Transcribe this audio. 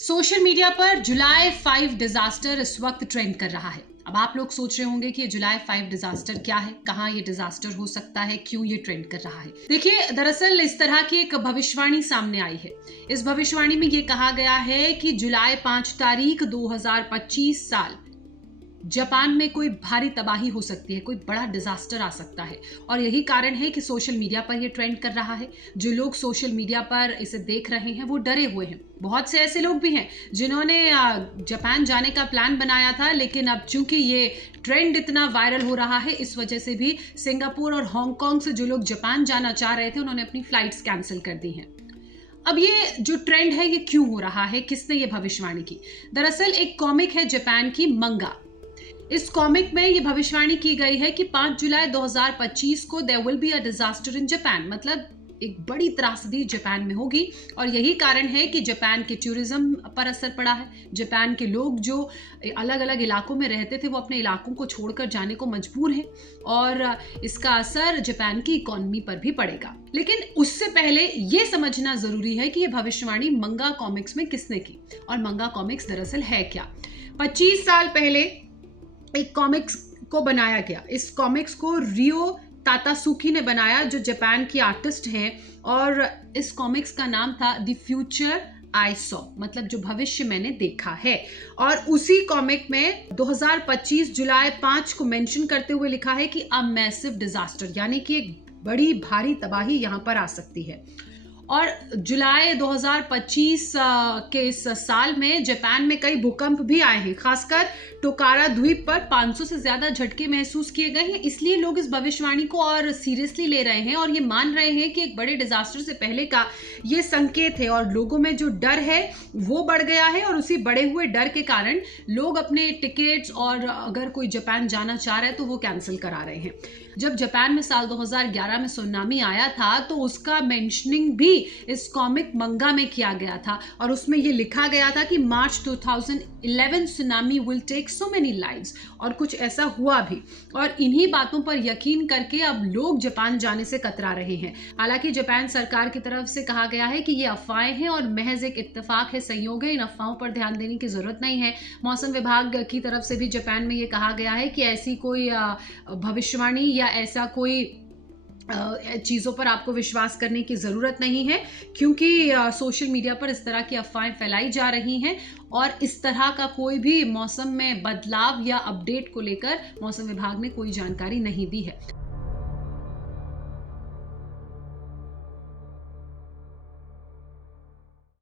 Social media पर जुलाई 5 disaster इस वक्त ट्रेंड कर रहा है। अब आप लोग सोच रहे होंगे कि ये जुलाई 5 डिजास्टर क्या है, कहाँ ये डिजास्टर हो सकता है, क्यों ये ट्रेंड कर रहा है। देखिए, दरअसल इस तरह की एक भविष्यवाणी सामने आई है। इस भविष्यवाणी में ये कहा गया है कि जुलाई 5 तारीख 2025 साल जापान में कोई भारी तबाही हो सकती है, कोई बड़ा डिजास्टर आ सकता है। और यही कारण है कि सोशल मीडिया पर ये ट्रेंड कर रहा है। जो लोग सोशल मीडिया पर इसे देख रहे हैं वो डरे हुए हैं। बहुत से ऐसे लोग भी हैं जिन्होंने जापान जाने का प्लान बनाया था, लेकिन अब चूंकि ये ट्रेंड इतना वायरल हो रहा है, इस वजह से भी सिंगापुर और हांगकांग से जो लोग जापान जाना चाह रहे थे उन्होंने अपनी फ्लाइट्स कैंसिल कर दी हैं। अब ये जो ट्रेंड है ये क्यों हो रहा है, किसने ये भविष्यवाणी की? दरअसल एक कॉमिक है जापान की, मंगा। इस कॉमिक में ये भविष्यवाणी की गई है कि 5 जुलाई 2025 को there will be a disaster in Japan, मतलब एक बड़ी त्रासदी जापान में होगी। और यही कारण है कि जापान के टूरिज्म पर असर पड़ा है। जापान के लोग जो अलग अलग इलाकों में रहते थे वो अपने इलाकों को छोड़कर जाने को मजबूर हैं, और इसका असर जापान की इकोनॉमी पर भी पड़ेगा। लेकिन उससे पहले ये समझना जरूरी है कि ये भविष्यवाणी मंगा कॉमिक्स में किसने की, और मंगा कॉमिक्स दरअसल है क्या। 25 साल पहले एक कॉमिक्स को बनाया गया। इस कॉमिक्स को रियो तातासुकी ने बनाया, जो जापान की आर्टिस्ट हैं, और इस कॉमिक्स का नाम था द फ्यूचर आई सॉ, मतलब जो भविष्य मैंने देखा है। और उसी कॉमिक में 2025 जुलाई 5 को मेंशन करते हुए लिखा है कि अ मैसिव डिजास्टर, यानी कि एक बड़ी भारी तबाही यहां पर आ सकती है। और जुलाई 2025 के इस साल में जापान में कई भूकंप भी आए हैं। खासकर टोकारा द्वीप पर 500 से ज्यादा झटके महसूस किए गए हैं। इसलिए लोग इस भविष्यवाणी को और सीरियसली ले रहे हैं और ये मान रहे हैं कि एक बड़े डिजास्टर से पहले का ये संकेत है। और लोगों में जो डर है वो बढ़ गया है, और उसी बढ़े हुए डर के कारण लोग अपने टिकट्स, और अगर कोई जापान जाना चाह रहा है तो वो कैंसिल करा रहे हैं। जब जापान में साल 2011 में सुनामी आया था तो उसका मेंशनिंग भी इस कॉमिक मंगा में किया गया था, और उसमें ये लिखा गया था कि March 2011 tsunami will take so many lives, और कुछ ऐसा हुआ भी। और इन्हीं बातों पर यकीन करके अब लोग जापान जाने से कतरा रहे हैं। हालांकि जापान सरकार की तरफ से कहा गया है कि ये अफवाहें हैं और महज एक इत्तेफाक है, संयोग है, इन अफवाहों पर ध्यान देने की जरूरत नहीं है। मौसम विभाग की तरफ से भी जापान में ये कहा गया है कि ऐसी कोई भविष्यवाणी या ऐसा कोई चीज़ों पर आपको विश्वास करने की ज़रूरत नहीं है, क्योंकि सोशल मीडिया पर इस तरह की अफवाहें फैलाई जा रही हैं, और इस तरह का कोई भी मौसम में बदलाव या अपडेट को लेकर मौसम विभाग ने कोई जानकारी नहीं दी है।